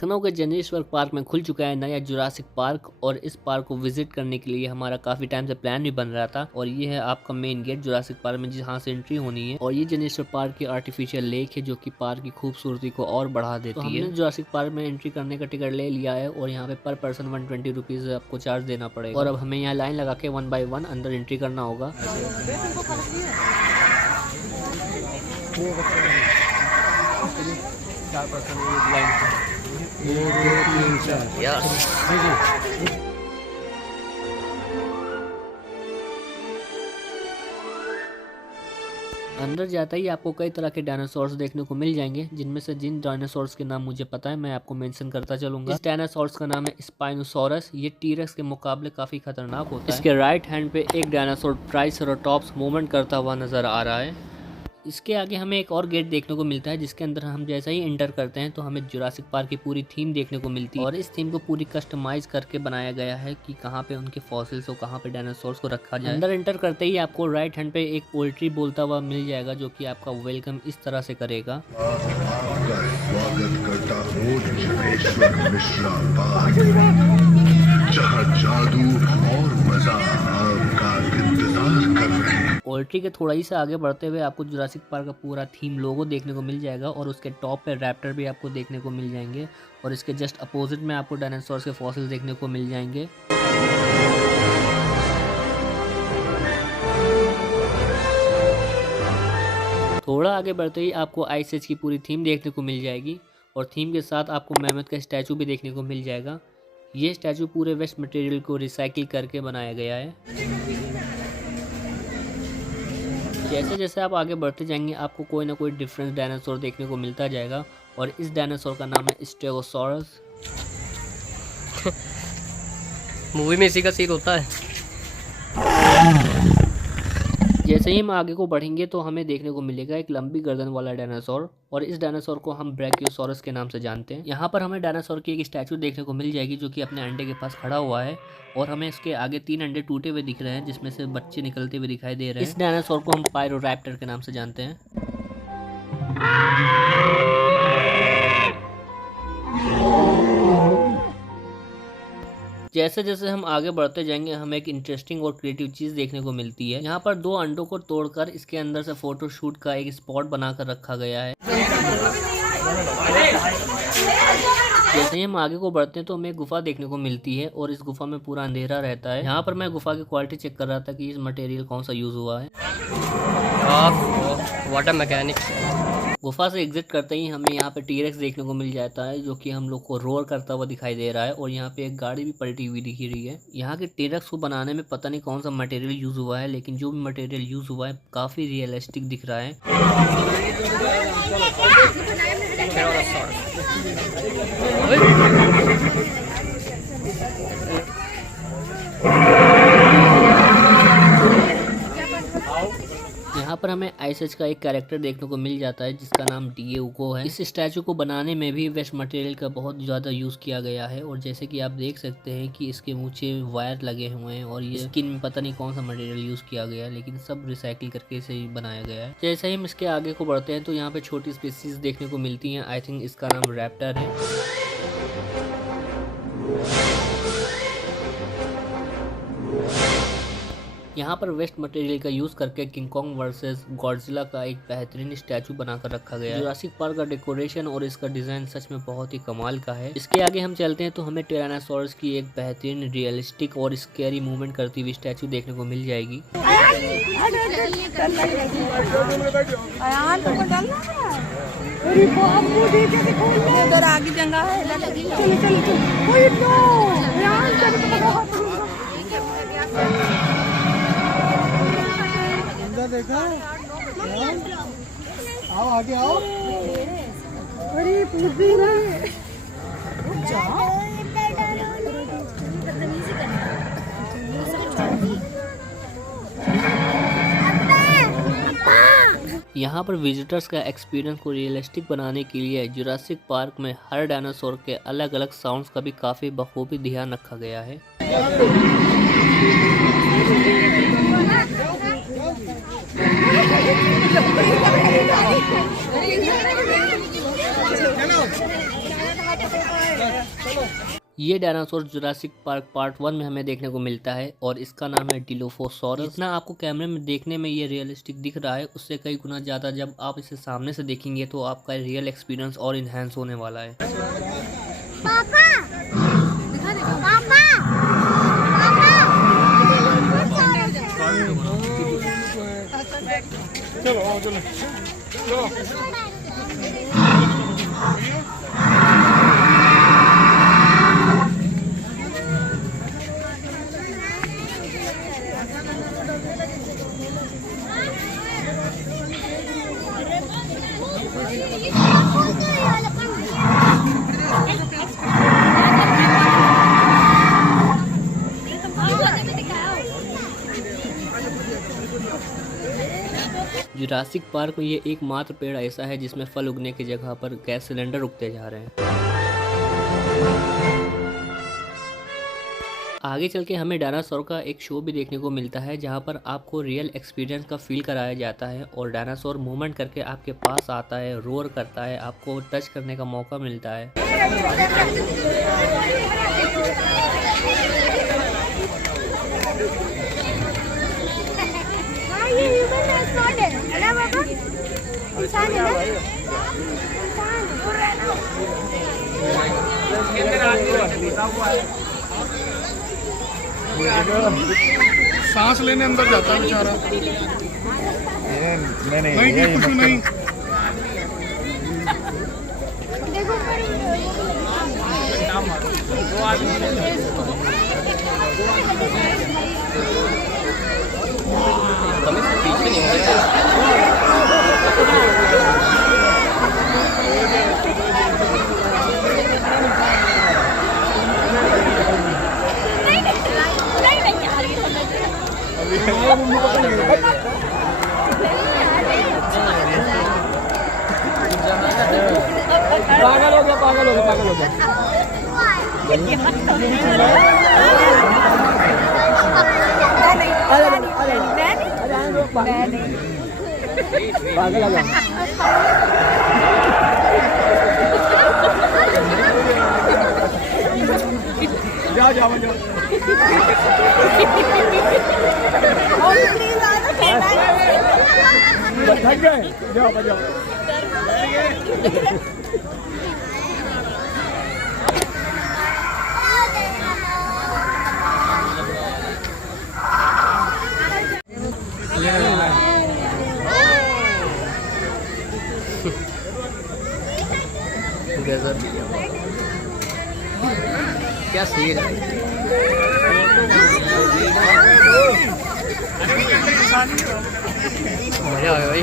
लखनऊ के जनेश्वर पार्क में खुल चुका है नया जुरासिक पार्क और इस पार्क को विजिट करने के लिए हमारा काफी टाइम से प्लान भी बन रहा था। और ये है आपका मेन गेट जुरासिक पार्क में जहाँ से एंट्री होनी है। और ये जनेश्वर पार्क की आर्टिफिशियल लेक है जो कि पार्क की खूबसूरती को और बढ़ा देती है। हमने जुरासिक पार्क में एंट्री करने का टिकट ले लिया है और यहाँ पे पर पर्सन 120 रुपीज आपको चार्ज देना पड़ेगा। और अब हमें यहाँ लाइन लगा के 1 बाय 1 अंदर एंट्री करना होगा। अंदर जाता ही आपको कई तरह के डायनासोर्स देखने को मिल जाएंगे, जिनमें से जिन डायनासोर्स के नाम मुझे पता है मैं आपको मेंशन करता चलूंगा। इस डायनासोर्स का नाम है स्पाइनोसॉरस। ये टीरेक्स के मुकाबले काफी खतरनाक होता है। इसके राइट हैंड पे एक डायनासोर ट्राइसेराटॉप्स मूवमेंट करता हुआ नजर आ रहा है। इसके आगे हमें एक और गेट देखने को मिलता है जिसके अंदर हम जैसा ही एंटर करते हैं तो हमें जुरासिक पार्क की पूरी थीम देखने को मिलती है। और इस थीम को पूरी कस्टमाइज करके बनाया गया है कि कहाँ पे उनके फॉसिल्स और कहाँ पे डायनासोर्स को रखा जाए। अंदर एंटर करते ही आपको राइट हैंड पे एक पोल्ट्री बोलता हुआ मिल जाएगा जो कि आपका वेलकम इस तरह से करेगा। स्वागत करता हूँ जनेश्वर मिश्रा पार्क, जहाँ जादू और मजा आपका इंतजार कर रहे हैं। पोल्ट्री के थोड़ा ही से आगे बढ़ते हुए आपको जुरासिक पार्क का पूरा थीम लोगो देखने को मिल जाएगा और उसके टॉप पे रैप्टर भी आपको देखने को मिल जाएंगे। और इसके जस्ट अपोजिट में आपको डायनासोर्स के फॉसिल्स देखने को मिल जाएंगे। थोड़ा आगे बढ़ते ही आपको आइस एज की पूरी थीम देखने को मिल जाएगी और थीम के साथ आपको मेमथ का स्टैचू भी देखने को मिल जाएगा। ये स्टैचू पूरे वेस्ट मटेरियल को रिसाइकिल करके बनाया गया है। जैसे जैसे आप आगे बढ़ते जाएंगे आपको कोई ना कोई डिफरेंट डायनासोर देखने को मिलता जाएगा और इस डायनासोर का नाम है स्टेगोसॉरस। मूवी में इसी का सीन होता है। जैसे ही हम आगे को बढ़ेंगे तो हमें देखने को मिलेगा एक लंबी गर्दन वाला डायनासोर और इस डायनासोर को हम ब्रैकियोसॉरस के नाम से जानते हैं। यहाँ पर हमें डायनासोर की एक स्टैचू देखने को मिल जाएगी जो कि अपने अंडे के पास खड़ा हुआ है और हमें इसके आगे 3 अंडे टूटे हुए दिख रहे हैं जिसमें से बच्चे निकलते हुए दिखाई दे रहे हैं। इस डायनासोर को हम पायरोरैप्टर के नाम से जानते हैं। जैसे जैसे हम आगे बढ़ते जाएंगे हमें एक इंटरेस्टिंग और क्रिएटिव चीज देखने को मिलती है। यहाँ पर 2 अंडों को तोड़कर इसके अंदर से फोटोशूट का एक स्पॉट बनाकर रखा गया है। जैसे ही हम आगे को बढ़ते हैं तो हमें गुफा देखने को मिलती है और इस गुफा में पूरा अंधेरा रहता है। यहाँ पर मैं गुफा की क्वालिटी चेक कर रहा था कि इस मटेरियल कौन सा यूज हुआ है। Water mechanics. गुफा से एग्जिट करते ही हमें यहाँ पे टीरेक्स देखने को मिल जाता है जो कि हम लोग को रोर करता हुआ दिखाई दे रहा है और यहाँ पे एक गाड़ी भी पलटी हुई दिख रही है। यहाँ के टीरेक्स को बनाने में पता नहीं कौन सा मटेरियल यूज हुआ है, लेकिन जो भी मटेरियल यूज हुआ है काफी रियलिस्टिक दिख रहा है। यहाँ पर हमें आइस एज का एक कैरेक्टर देखने को मिल जाता है जिसका नाम डिएगो है। इस स्टैचू को बनाने में भी वेस्ट मटेरियल का बहुत ज़्यादा यूज़ किया गया है और जैसे कि आप देख सकते हैं कि इसके नीचे वायर लगे हुए हैं और ये स्किन में पता नहीं कौन सा मटेरियल यूज़ किया गया है, लेकिन सब रिसाइकिल करके इसे ही बनाया गया है। जैसे ही हम इसके आगे को बढ़ते हैं तो यहाँ पे छोटी स्पीसीज देखने को मिलती हैं। आई थिंक इसका नाम रैप्टर है। यहाँ पर वेस्ट मटेरियल का यूज करके किंग कॉन्ग वर्सेस गॉडजिला का एक बेहतरीन स्टैचू बनाकर रखा गया है। जुरासिक पार्क का डेकोरेशन और इसका डिजाइन सच में बहुत ही कमाल का है। इसके आगे हम चलते हैं तो हमें टिरानोसॉरस की एक बेहतरीन रियलिस्टिक और स्कैरी मूवमेंट करती हुई स्टैचू देखने को मिल जाएगी। उधर आगे जगह देखा। आओ आगे आओ। अरे पूरी यहाँ पर विजिटर्स का एक्सपीरियंस को रियलिस्टिक बनाने के लिए जुरासिक पार्क में हर डायनासोर के अलग अलग साउंड्स का भी काफ़ी बखूबी ध्यान रखा गया है। ये डायनासोर जुरासिक पार्क पार्ट 1 में हमें देखने को मिलता है और इसका नाम है डिलोफोसॉरस। जितना आपको कैमरे में देखने में ये रियलिस्टिक दिख रहा है, उससे कई गुना ज़्यादा जब आप इसे सामने से देखेंगे तो आपका रियल एक्सपीरियंस और इन्हेंस होने वाला है। पापा, पापा, जुरासिक पार्क में ये एकमात्र पेड़ ऐसा है जिसमें फल उगने की जगह पर गैस सिलेंडर उगते जा रहे हैं। आगे चल के हमें डायनासोर का एक शो भी देखने को मिलता है जहां पर आपको रियल एक्सपीरियंस का फील कराया जाता है और डायनासोर मूवमेंट करके आपके पास आता है, रोर करता है, आपको टच करने का मौका मिलता है। ये ह्यूमन ट्रांसपोर्ट है ना बाबा? इंसान है ना? सांस लेने अंदर जाता है बेचारा। नहीं कुछ नहीं। देखो पीछे नहीं होगा। पागल हो गया, पागल हो गया, पागल हो गया। पागल हो गया। जाओ जाओ जाओ। थक गए, जाओ जाओ। क्या सीन है। मजा आ गया भाई।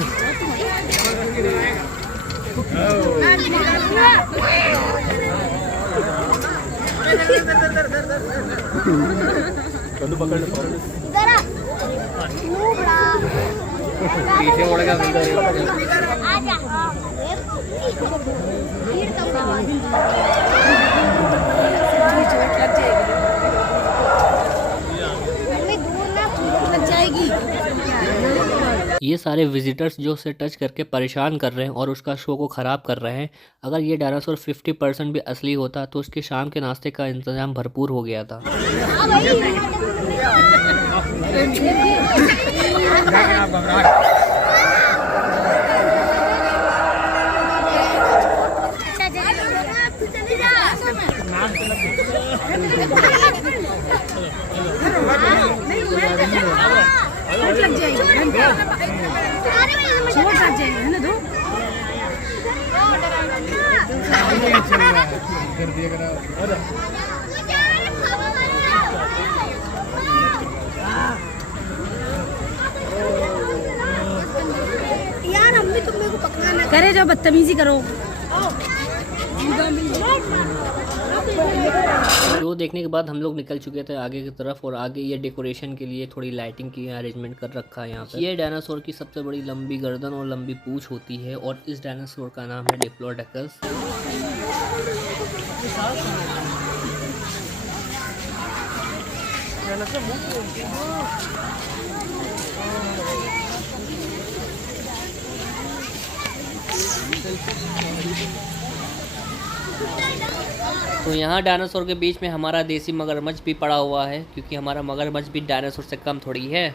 पीछे मुड़ गया ये सारे विजिटर्स जो उसे टच करके परेशान कर रहे हैं और उसका शो को ख़राब कर रहे हैं। अगर ये डायनासोर 50% भी असली होता तो उसके शाम के नाश्ते का इंतजाम भरपूर हो गया था। यार अम्मी तुम मेरे को पकड़ना करे जो बदतमीजी करो। शो देखने के बाद हम लोग निकल चुके थे आगे की तरफ और आगे ये डेकोरेशन के लिए थोड़ी लाइटिंग की अरेंजमेंट कर रखा है यहाँ पे। ये डायनासोर की सबसे बड़ी लंबी गर्दन और लंबी पूंछ होती है और इस डायनासोर का नाम है डिप्लोडोकस। तो यहाँ डायनासोर के बीच में हमारा देसी मगरमच्छ भी पड़ा हुआ है, क्योंकि हमारा मगरमच्छ भी डायनासोर से कम थोड़ी है।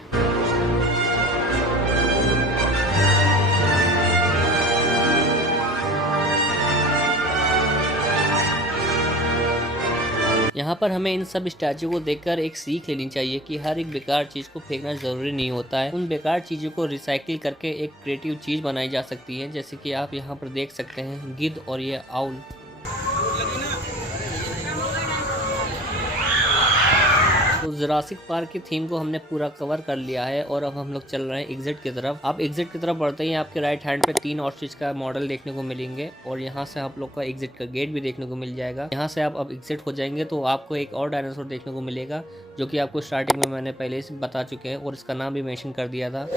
यहाँ पर हमें इन सब स्टैचू को देखकर एक सीख लेनी चाहिए कि हर एक बेकार चीज़ को फेंकना ज़रूरी नहीं होता है। उन बेकार चीज़ों को रिसाइकिल करके एक क्रिएटिव चीज़ बनाई जा सकती है, जैसे कि आप यहाँ पर देख सकते हैं गिद्ध और ये आउल। तो जुरासिक पार्क की थीम को हमने पूरा कवर कर लिया है और अब हम लोग चल रहे हैं एग्जिट की तरफ। आप एग्जिट की तरफ बढ़ते ही आपके राइट हैंड पे 3 ऑस्ट्रिच का मॉडल देखने को मिलेंगे और यहाँ से आप लोग का एग्जिट का गेट भी देखने को मिल जाएगा। यहाँ से आप अब एग्जिट हो जाएंगे तो आपको एक और डायनासोर देखने को मिलेगा, जो कि आपको स्टार्टिंग में मैंने पहले से बता चुके हैं और इसका नाम भी मेंशन कर दिया था।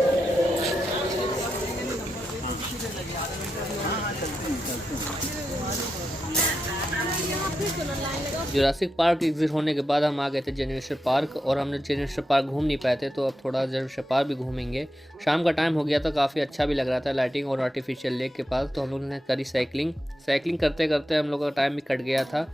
जुरासिक पार्क एग्जिट होने के बाद हम आ गए थे जेनेरेशन पार्क और हमने जेनेरेशन पार्क घूम नहीं पाए थे, तो अब थोड़ा जेनेरेशन पार्क भी घूमेंगे। शाम का टाइम हो गया था, काफ़ी अच्छा भी लग रहा था लाइटिंग और आर्टिफिशियल लेक के पास। तो हम लोगों ने करी साइकिलिंग करते करते हम लोग का टाइम भी कट गया था।